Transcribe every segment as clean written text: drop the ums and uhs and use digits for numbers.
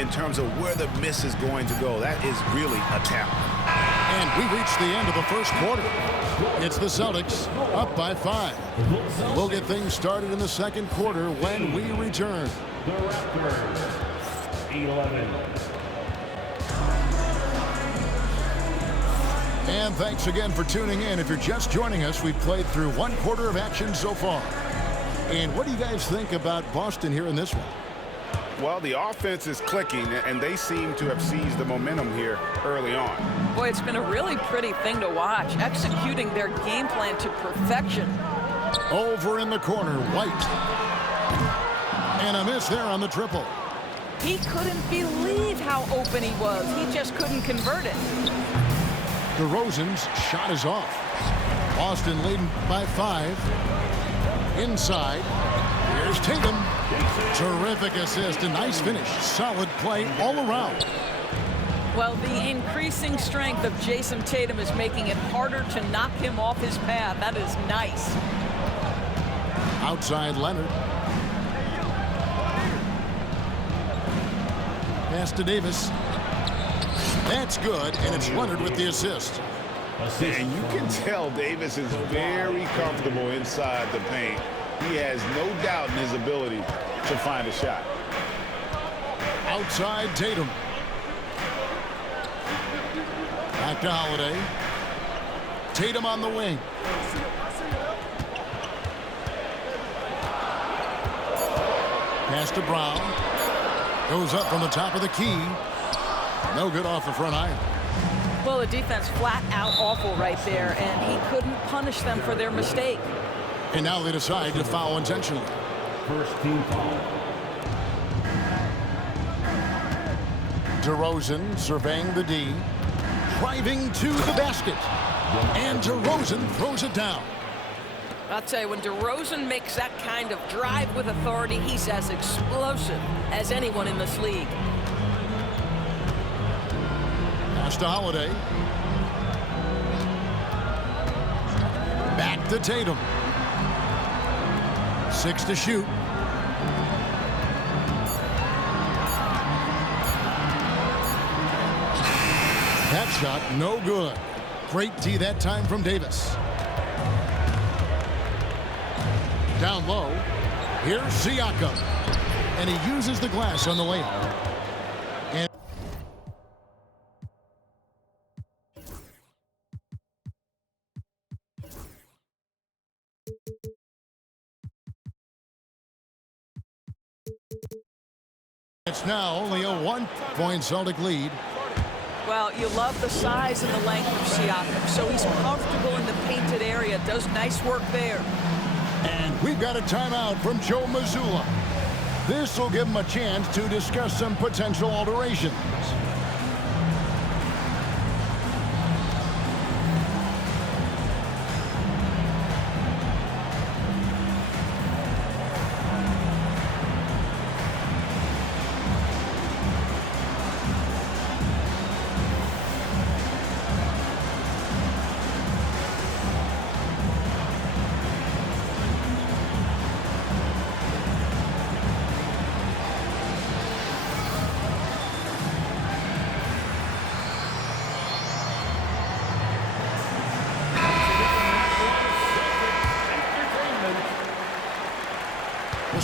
in terms of where the miss is going to go. That is really a talent. And we reached the end of the first quarter. It's the Celtics up by 5. We'll get things started in the second quarter when we return. The Raptors, 11. And thanks again for tuning in. If you're just joining us, we've played through one quarter of action so far. And what do you guys think about Boston here in this one? Well, the offense is clicking, and they seem to have seized the momentum here early on. Boy, it's been a really pretty thing to watch, executing their game plan to perfection. Over in the corner, White. And a miss there on the triple. He couldn't believe how open he was. He just couldn't convert it. DeRozan's shot is off. Boston leading by 5. Inside. Here's Tatum. Terrific assist. A nice finish. Solid play all around. Well, the increasing strength of Jason Tatum is making it harder to knock him off his path. That is nice. Outside Leonard. Pass to Davis. That's good, and it's Leonard with the assist. And you can tell Davis is very comfortable inside the paint. He has no doubt in his ability to find a shot. Outside Tatum. Back to Holiday. Tatum on the wing. Pass to Brown. Goes up from the top of the key. No good off the front iron. Well, the defense flat out awful right there, and he couldn't punish them for their mistake. And now they decide to foul intentionally. First team foul. DeRozan surveying the D. Driving to the basket. And DeRozan throws it down. I'll tell you, when DeRozan makes that kind of drive with authority, he's as explosive as anyone in this league. Pass to Holiday. Back to Tatum. 6 to shoot. That shot, no good. Great D that time from Davis. Down low. Here's Siakam. And he uses the glass on the layup. And it's now only a 1-point Celtic lead. Well, you love the size and the length of Siakam, so he's comfortable in the painted area, does nice work there. And we've got a timeout from Joe Mazzulla. This will give him a chance to discuss some potential alterations.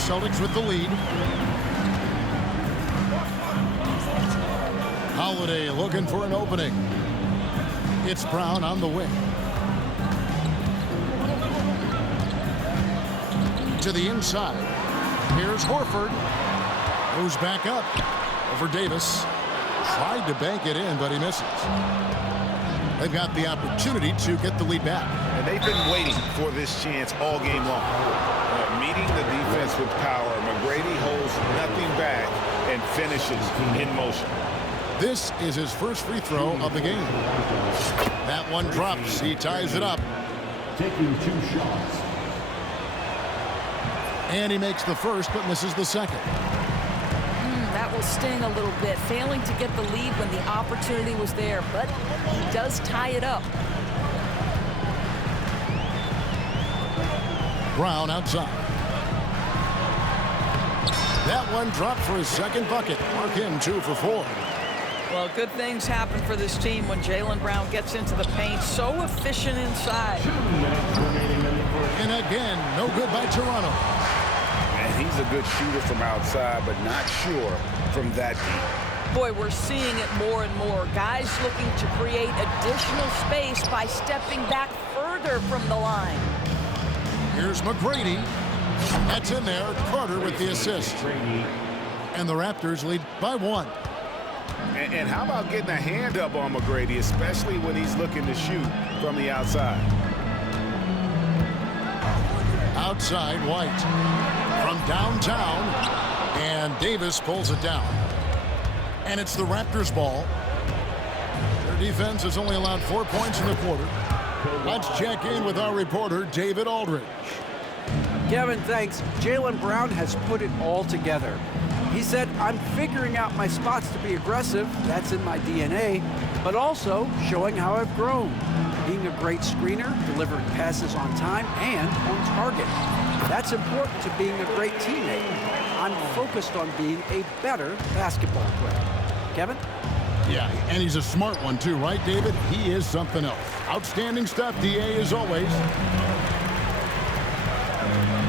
Celtics with the lead. Holiday looking for an opening. It's Brown on the wing. To the inside. Here's Horford. Goes back up. Over Davis. Tried to bank it in, but he misses. They've got the opportunity to get the lead back. And they've been waiting for this chance all game long. Meeting the defense with power, McGrady holds nothing back and finishes in motion. This is his first free throw of the game. That one drops. He ties it up. Taking 2 shots. And he makes the first but misses the second. That will sting a little bit, failing to get the lead when the opportunity was there, but he does tie it up. Brown outside. That one dropped for his second bucket. Mark him 2 for 4. Well, good things happen for this team when Jaylen Brown gets into the paint. So efficient inside. 2 minutes remaining in the first. And again, no good by Toronto. And he's a good shooter from outside, but not sure from that deep. Boy, we're seeing it more and more. Guys looking to create additional space by stepping back further from the line. Here's McGrady. That's in there. Carter with the assist. And the Raptors lead by 1. And how about getting a hand up on McGrady, especially when he's looking to shoot from the outside? Outside, White. From downtown. And Davis pulls it down. And it's the Raptors' ball. Their defense has only allowed 4 points in the quarter. Let's check in with our reporter, David Aldridge. Kevin, thanks. Jaylen Brown has put it all together. He said, I'm figuring out my spots to be aggressive. That's in my DNA. But also showing how I've grown. Being a great screener, delivering passes on time and on target. That's important to being a great teammate. I'm focused on being a better basketball player. Kevin? Yeah, and he's a smart one too, right, David? He is something else. Outstanding stuff, DA, as always.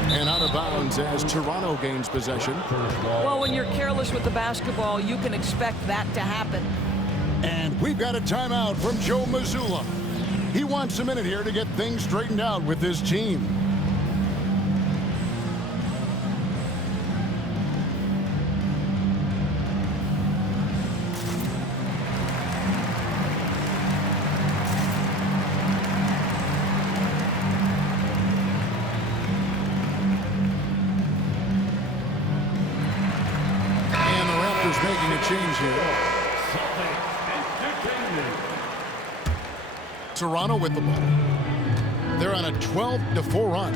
And out of bounds as Toronto gains possession. Well, when you're careless with the basketball, you can expect that to happen. And we've got a timeout from Joe Mazzulla. He wants a minute here to get things straightened out with his team. Making a change here. Toronto with the ball. They're on a 12-4 run.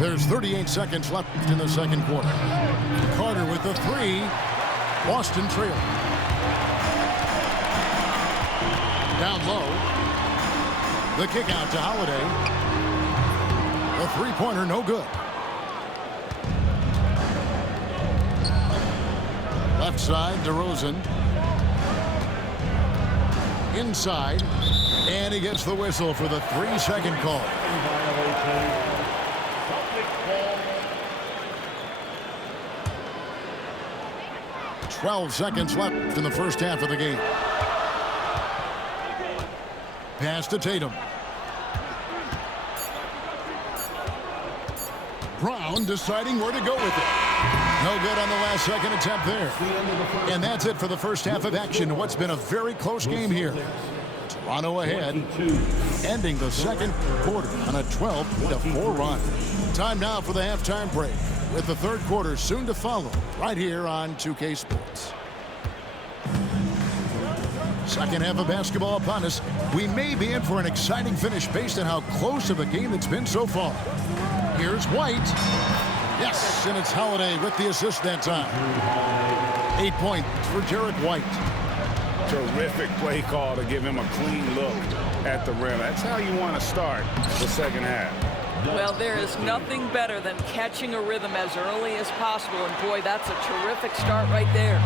There's 38 seconds left in the second quarter. Carter with the 3. Boston trail. Down low. The kick out to Holiday. The three-pointer no good. Left side, DeRozan. Inside. And he gets the whistle for the 3-second call. 12 seconds left in the first half of the game. Pass to Tatum. Brown deciding where to go with it. No good on the last second attempt there. And that's it for the first half of action. What's been a very close game here. Toronto ahead, ending the second quarter on a 12-4 run. Time now for the halftime break, with the third quarter soon to follow, right here on 2K Sports. Second half of basketball upon us. We may be in for an exciting finish based on how close of a game it's been so far. Here's White. Yes, and it's Holiday with the assist that time. 8 points for Jarrett White. Terrific play call to give him a clean look at the rim. That's how you want to start the second half. Well, there is nothing better than catching a rhythm as early as possible. And boy, that's a terrific start right there.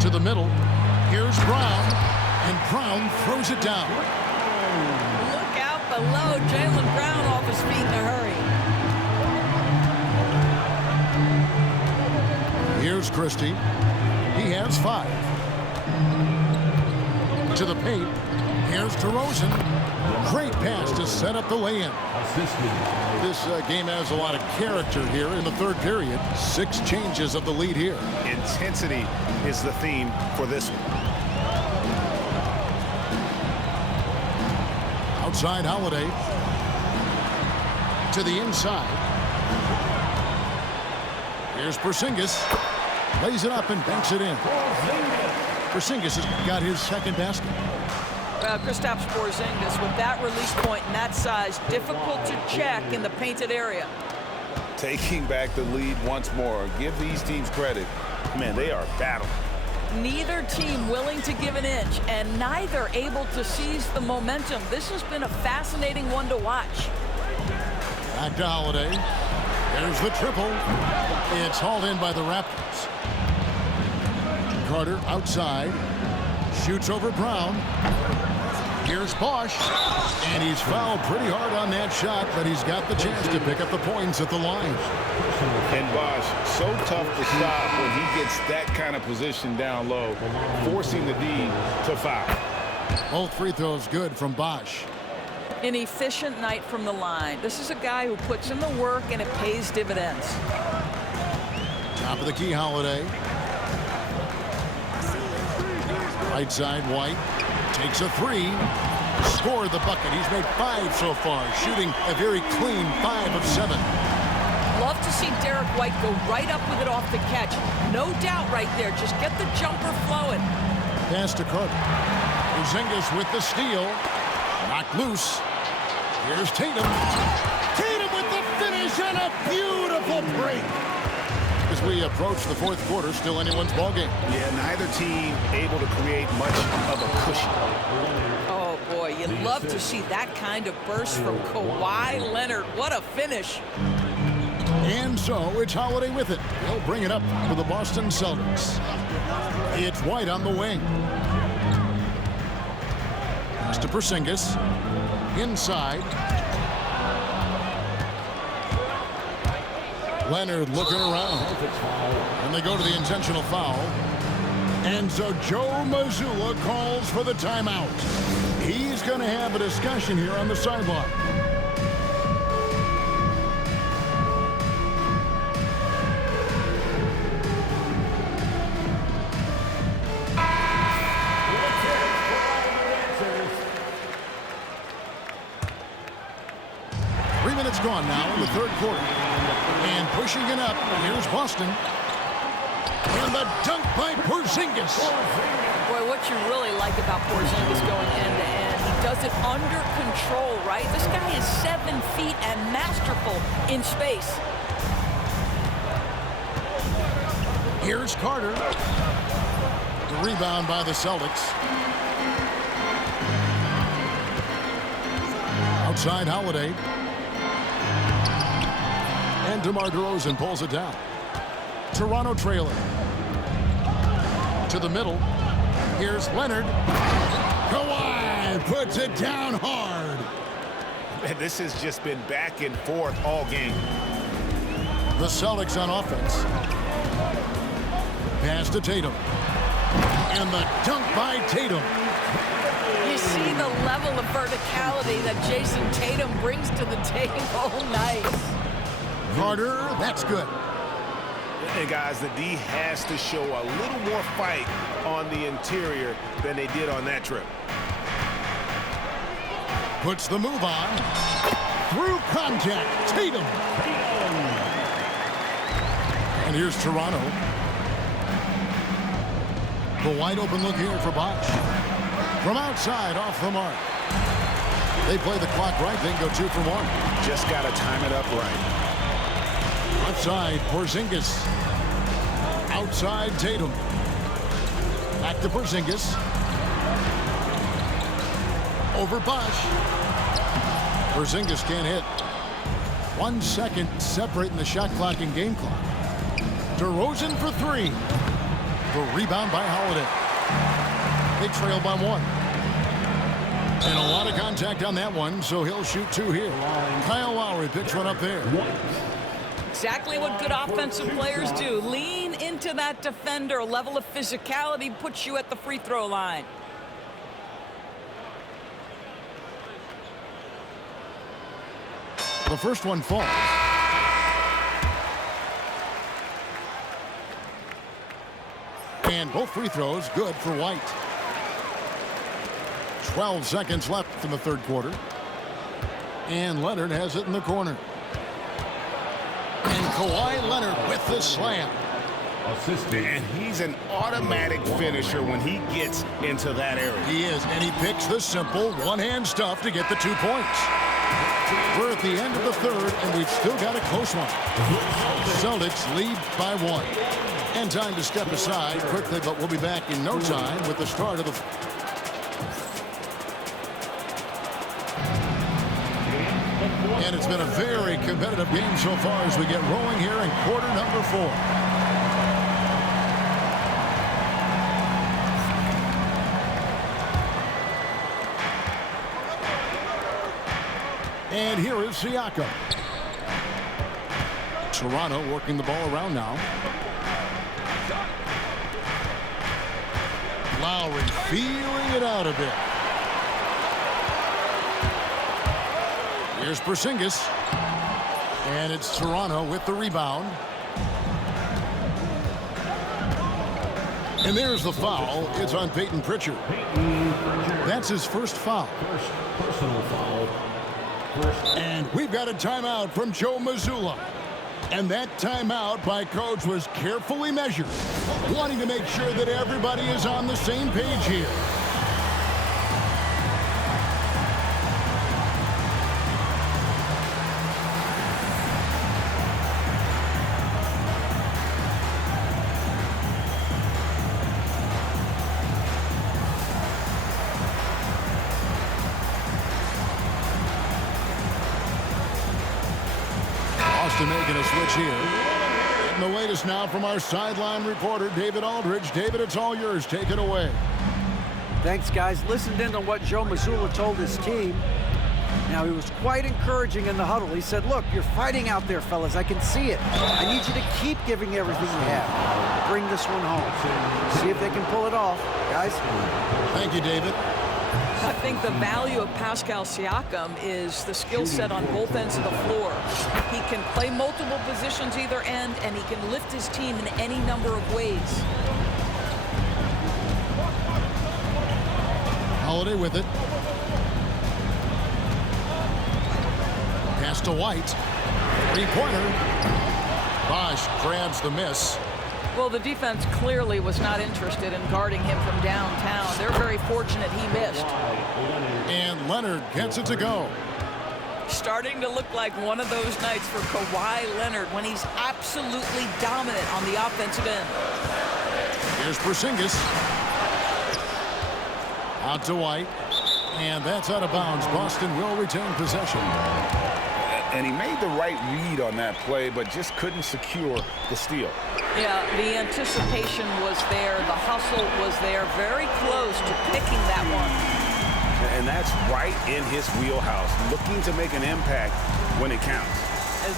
To the middle. Here's Brown. And Brown throws it down. Look out below. Jaylen Brown off his feet in a hurry. Here's Christie. He has 5. To the paint. Here's DeRozan. Great pass to set up the lay-in. This game has a lot of character here in the third period. 6 changes of the lead here. Intensity is the theme for this one. Outside Holiday. To the inside. Here's Porzingis. Lays it up and banks it in. Porzingis has got his second basket. Kristaps Porzingis with that release point and that size, difficult to check in the painted area. Taking back the lead once more. Give these teams credit. Man, they are battling. Neither team willing to give an inch, and neither able to seize the momentum. This has been a fascinating one to watch. Back to Holiday. There's the triple. It's hauled in by the Raptors. Carter outside. Shoots over Brown. Here's Bosch. And he's fouled pretty hard on that shot, but he's got the chance to pick up the points at the line. And Bosch, so tough to stop when he gets that kind of position down low, forcing the D to foul. Both free throws good from Bosch. An efficient night from the line. This is a guy who puts in the work, and it pays dividends. Top of the key, Holiday. Right side, White. Takes a three. Scored the bucket. He's made 5 so far, shooting a very clean 5 of 7. Love to see Derek White go right up with it off the catch. No doubt right there. Just get the jumper flowing. Pass to Carter. Porzingis with the steal. Knocked loose. Here's Tatum. Tatum with the finish and a beautiful break. As we approach the fourth quarter, still anyone's ballgame. Yeah, neither team able to create much of a cushion. Oh, boy, you'd love to see that kind of burst from Kawhi Leonard. What a finish. And so it's Holiday with it. He'll bring it up for the Boston Celtics. It's White on the wing. Pass to Porzingis. Inside. Leonard looking around. And they go to the intentional foul. And so Joe Mazzulla calls for the timeout. He's going to have a discussion here on the sideline. Gone now in the third quarter. And pushing it up, here's Boston. And the dunk by Porzingis. Boy, what you really like about Porzingis going end-to-end, he does it under control, right? This guy is 7 feet and masterful in space. Here's Carter. The rebound by the Celtics. Outside Holiday. And DeMar DeRozan pulls it down. Toronto trailer. To the middle. Here's Leonard. Kawhi puts it down hard. And this has just been back and forth all game. The Celtics on offense. Pass to Tatum. And the dunk by Tatum. You see the level of verticality that Jason Tatum brings to the table. Nice. Carter, that's good. And guys, the D has to show a little more fight on the interior than they did on that trip. Puts the move on. Through contact, Tatum. And here's Toronto. The wide open look here for Bosch. From outside, off the mark. They play the clock right, they can go 2 for 1. Just got to time it up right. Outside, Porzingis. Outside, Tatum. Back to Porzingis. Over Bosch. Porzingis can't hit. 1 second separating the shot clock and game clock. DeRozan for 3. The rebound by Holiday. They trail by 1. And a lot of contact on that one, so he'll shoot 2 here. Kyle Lowry picks one up there. Exactly what good offensive players do. Lean into that defender. A level of physicality puts you at the free throw line. The first one falls. And both free throws good for White. 12 seconds left in the third quarter. And Leonard has it in the corner. And Kawhi Leonard with the slam. And he's an automatic finisher when he gets into that area. He is, and he picks the simple one-hand stuff to get the 2 points. We're at the end of the third, and we've still got a close one. Celtics lead by 1. And time to step aside quickly, but we'll be back in no time with the start of the... And it's been a very competitive game so far as we get rolling here in quarter number 4. And here is Siakam. Toronto working the ball around now. Lowry feeling it out a bit. Here's Porzingis. And it's Toronto with the rebound. And there's the foul. It's on Peyton Pritchard. That's his first foul. First personal foul. And we've got a timeout from Joe Mazzulla. And that timeout by coach was carefully measured, wanting to make sure that everybody is on the same page here. Making a switch here. And the latest now from our sideline reporter, David Aldridge. David, it's all yours. Take it away. Thanks, guys. Listened in on what Joe Mazzulla told his team. Now, he was quite encouraging in the huddle. He said, look, you're fighting out there, fellas. I can see it. I need you to keep giving everything you have. Bring this one home. See if they can pull it off, guys. Thank you, David. I think the value of Pascal Siakam is the skill set on both ends of the floor. He can play multiple positions either end, and he can lift his team in any number of ways. Holiday with it. Pass to White. Three-pointer. Bosch grabs the miss. Well, the defense clearly was not interested in guarding him from downtown. They're very fortunate he missed. And Leonard gets it to go. Starting to look like one of those nights for Kawhi Leonard when he's absolutely dominant on the offensive end. Here's Porzingis. Out to White. And that's out of bounds. Boston will retain possession. And he made the right read on that play, but just couldn't secure the steal. Yeah, the anticipation was there. The hustle was there. Very close to picking that one. And that's right in his wheelhouse, looking to make an impact when it counts.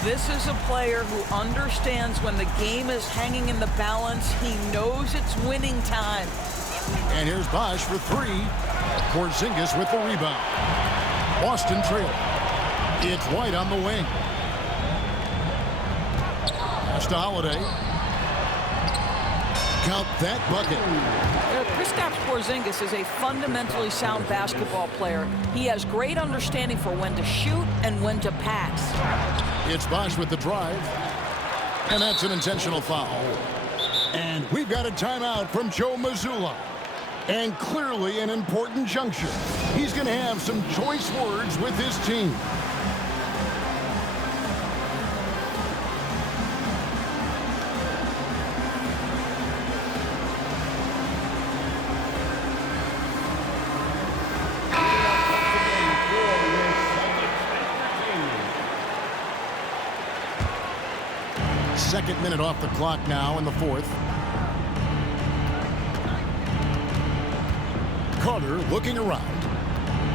This is a player who understands when the game is hanging in the balance. He knows it's winning time. And here's Bosch for three. Porzingis with the rebound. Boston trail. It's White on the wing. Pass to Holiday. Count that bucket. Kristaps Porzingis is a fundamentally sound basketball player. He has great understanding for when to shoot and when to pass. It's Bosch with the drive. And that's an intentional foul. And we've got a timeout from Joe Mazzulla. And clearly an important juncture. He's going to have some choice words with his team. Second minute off the clock now in the fourth. Carter looking around.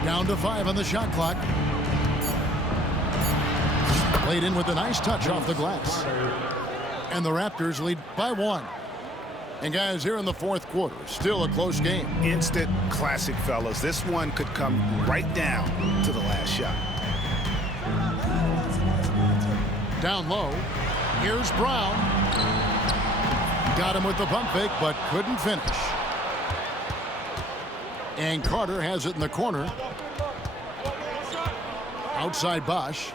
Down to 5 on the shot clock. Played in with a nice touch off the glass. And the Raptors lead by 1. And guys, here in the fourth quarter, still a close game. Instant classic, fellas. This one could come right down to the last shot. Down low. Here's Brown. Got him with the pump fake, but couldn't finish. And Carter has it in the corner. Outside Bosch.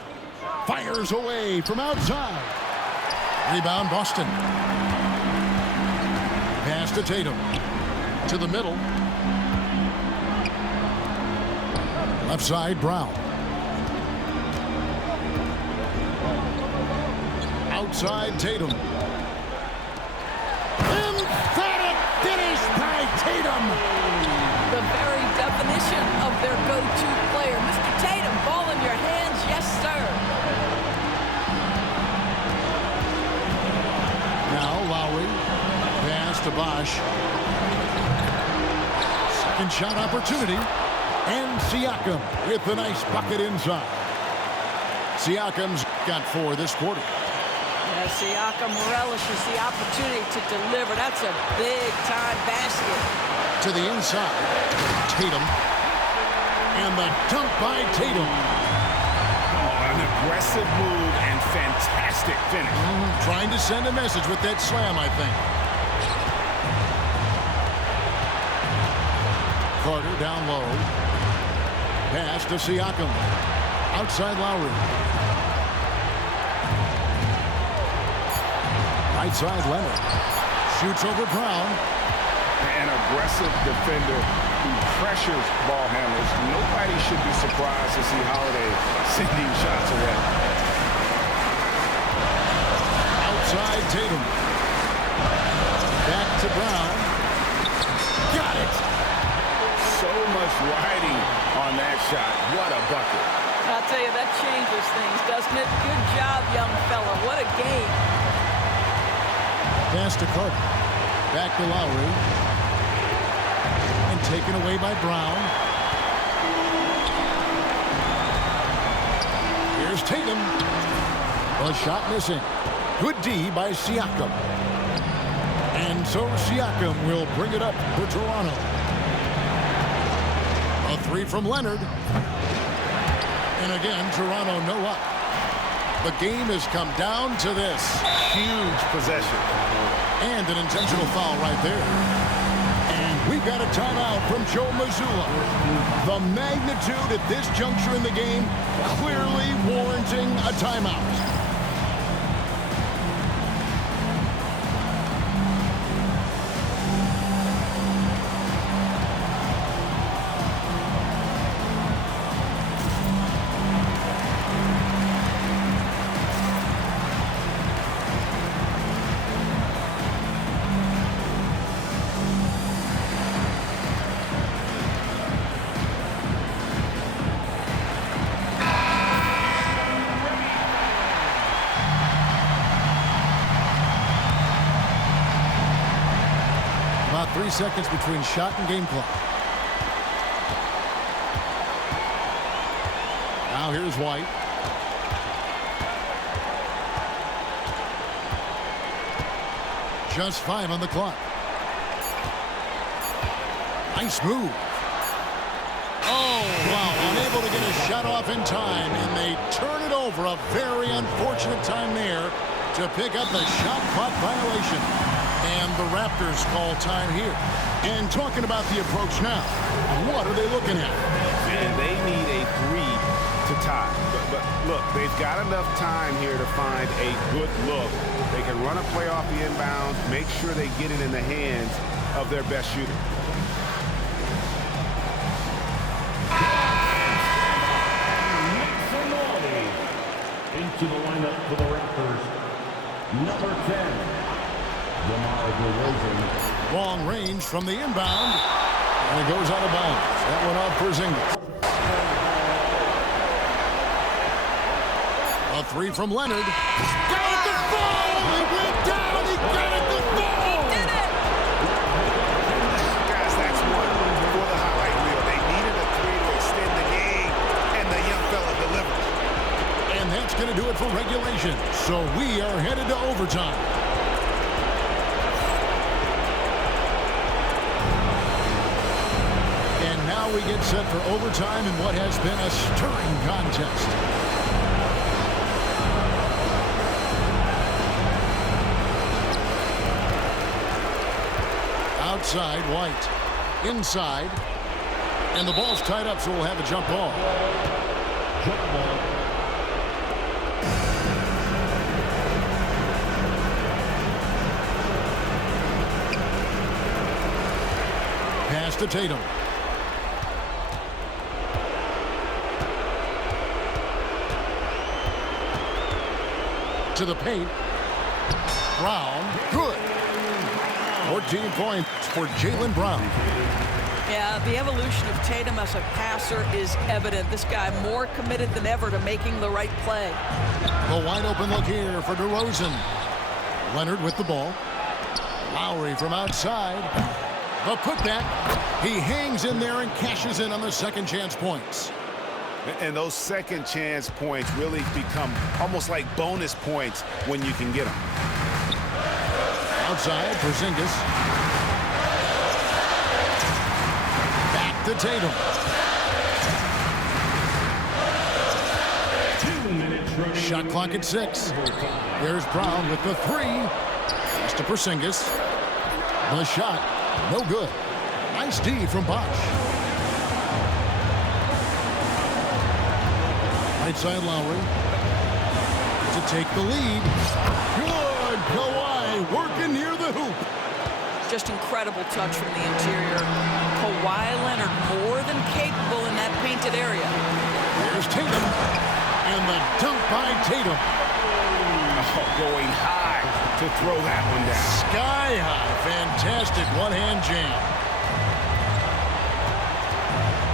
Fires away from outside. Rebound Boston. Pass to Tatum. To the middle. Left side Brown. Outside Tatum. Tatum. The very definition of their go-to player. Mr. Tatum, ball in your hands, yes, sir. Now Lowry, pass to Bosch. Second shot opportunity. And Siakam with a nice bucket inside. Siakam's got 4 this quarter. Yeah, Siakam relishes the opportunity to deliver. That's a big-time basket. To the inside, Tatum. And the dunk by Tatum. Oh, an aggressive move and fantastic finish. Trying to send a message with that slam, I think. Carter down low. Pass to Siakam. Outside Lowry. Right side Leonard. Shoots over Brown. An aggressive defender who pressures ball handlers. Nobody should be surprised to see Holiday sending shots away. Outside Tatum. Back to Brown. Got it. So much riding on that shot. What a bucket. I'll tell you, that changes things, doesn't it? Good job, young fella. What a game. Pass to Carter. Back to Lowry. And taken away by Brown. Here's Tatum. A shot missing. Good D by Siakam. And so Siakam will bring it up for Toronto. A 3 from Leonard. And again, Toronto no up. The game has come down to this. Huge possession. And an intentional foul right there. And we've got a timeout from Joe Mazzulla. The magnitude at this juncture in the game clearly warranting a timeout. About 3 seconds between shot and game clock. Now here's White. Just 5 on the clock. Nice move. Oh, wow. Unable to get a shot off in time, and they turn it over. A very unfortunate time there to pick up the shot clock violation. And the Raptors call time here. And talking about the approach now, what are they looking at? Man, they need a 3 to tie. But look, they've got enough time here to find a good look. They can run a play off the inbound, make sure they get it in the hands of their best shooter. Into the lineup for the Raptors, number 10. Long range from the inbound, and it goes out of bounds. That went off for Zingle. A 3 from Leonard. Got it to fall! He went down! He got it to fall! He did it! Guys, that's one for the highlight reel. They needed a 3 to extend the game, and the young fella delivered. And that's going to do it for regulation. So we are headed to overtime. Now we get set for overtime in what has been a stirring contest. Outside, White. Inside. And the ball's tied up, so we'll have a jump ball. Jump ball. Pass to Tatum. To the paint. Brown. Good. 14 points for Jaylen Brown. Yeah, the evolution of Tatum as a passer is evident. This guy more committed than ever to making the right play. The wide open look here for DeRozan. Leonard with the ball. Lowry from outside. The putback. He hangs in there and cashes in on the second chance points. And those second chance points really become almost like bonus points when you can get them. Outside, Porzingis. Back to Tatum. 2 minutes running. Shot clock at 6. There's Brown with the 3. Pass to Porzingis. The shot, no good. Nice D from Bosh. Right side Lowry to take the lead. Good. Kawhi working near the hoop. Just incredible touch from the interior. Kawhi Leonard more than capable in that painted area. Here's Tatum. And the dunk by Tatum. Oh, going high to throw that one down. Sky high. Fantastic one-hand jam.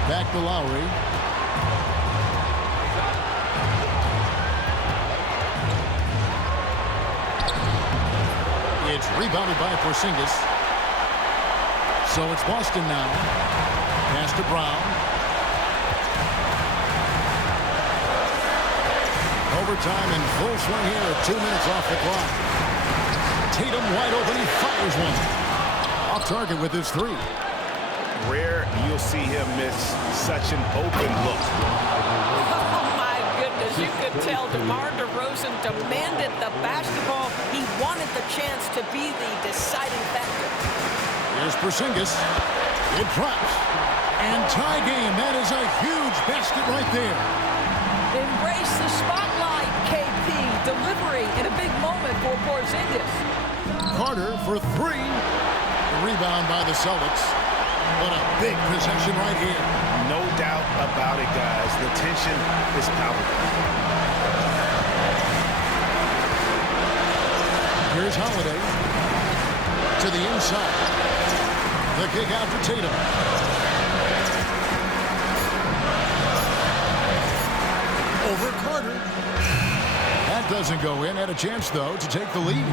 Back to Lowry. It's rebounded by Porzingis. So it's Boston now. Pass to Brown. Overtime in full swing here. 2 minutes off the clock. Tatum wide open. He fires one. Off target with his 3. Rare you'll see him miss such an open look. Oh, my goodness. You could tell DeMar DeRozan demanded the basketball. He wanted the chance to be the deciding factor. Here's Porzingis. It drops. And tie game. That is a huge basket right there. Embrace the spotlight, KP. Delivery in a big moment for Porzingis. Carter for 3. The rebound by the Celtics. What a big possession right here. No doubt about it, guys. The tension is palpable. Here's Holiday to the inside. The kick out for Tatum. Over Carter. That doesn't go in. Had a chance, though, to take the lead.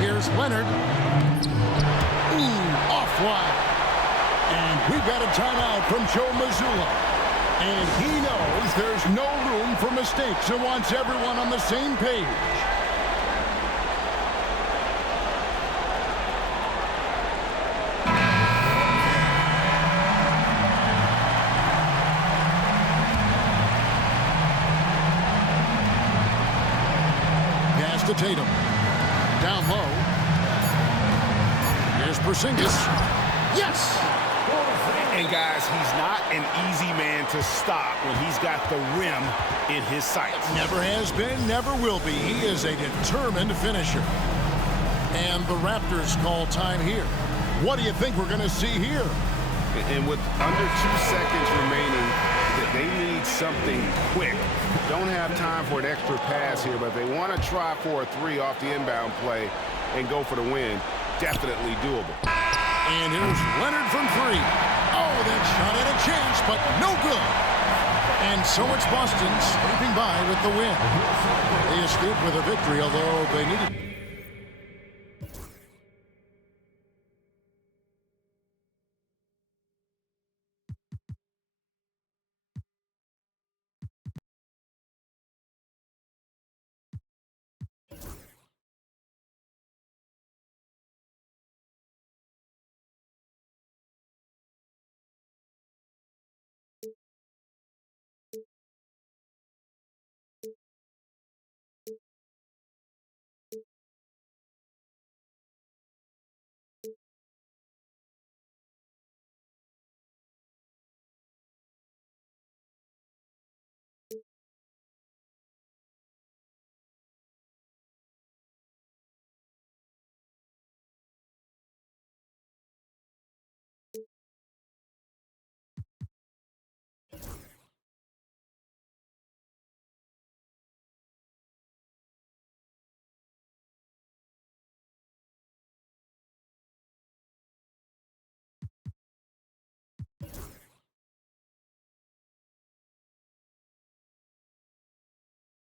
Here's Leonard. Ooh, off wide. And we've got a timeout from Joe Mazzulla. And he knows there's no room for mistakes and wants everyone on the same page. Pass to Tatum. Down low. Here's Porzingis. Yes! And guys, he's not an easy man to stop when he's got the rim in his sights. Never has been, never will be. He is a determined finisher. And the Raptors call time here. What do you think we're going to see here? And with under 2 seconds remaining, they need something quick. Don't have time for an extra pass here, but they want to try for a 3 off the inbound play and go for the win. Definitely doable. And here's Leonard from 3. Oh, that shot had a chance, but no good. And so it's Boston scraping by with the win. They escaped with a victory, although they needed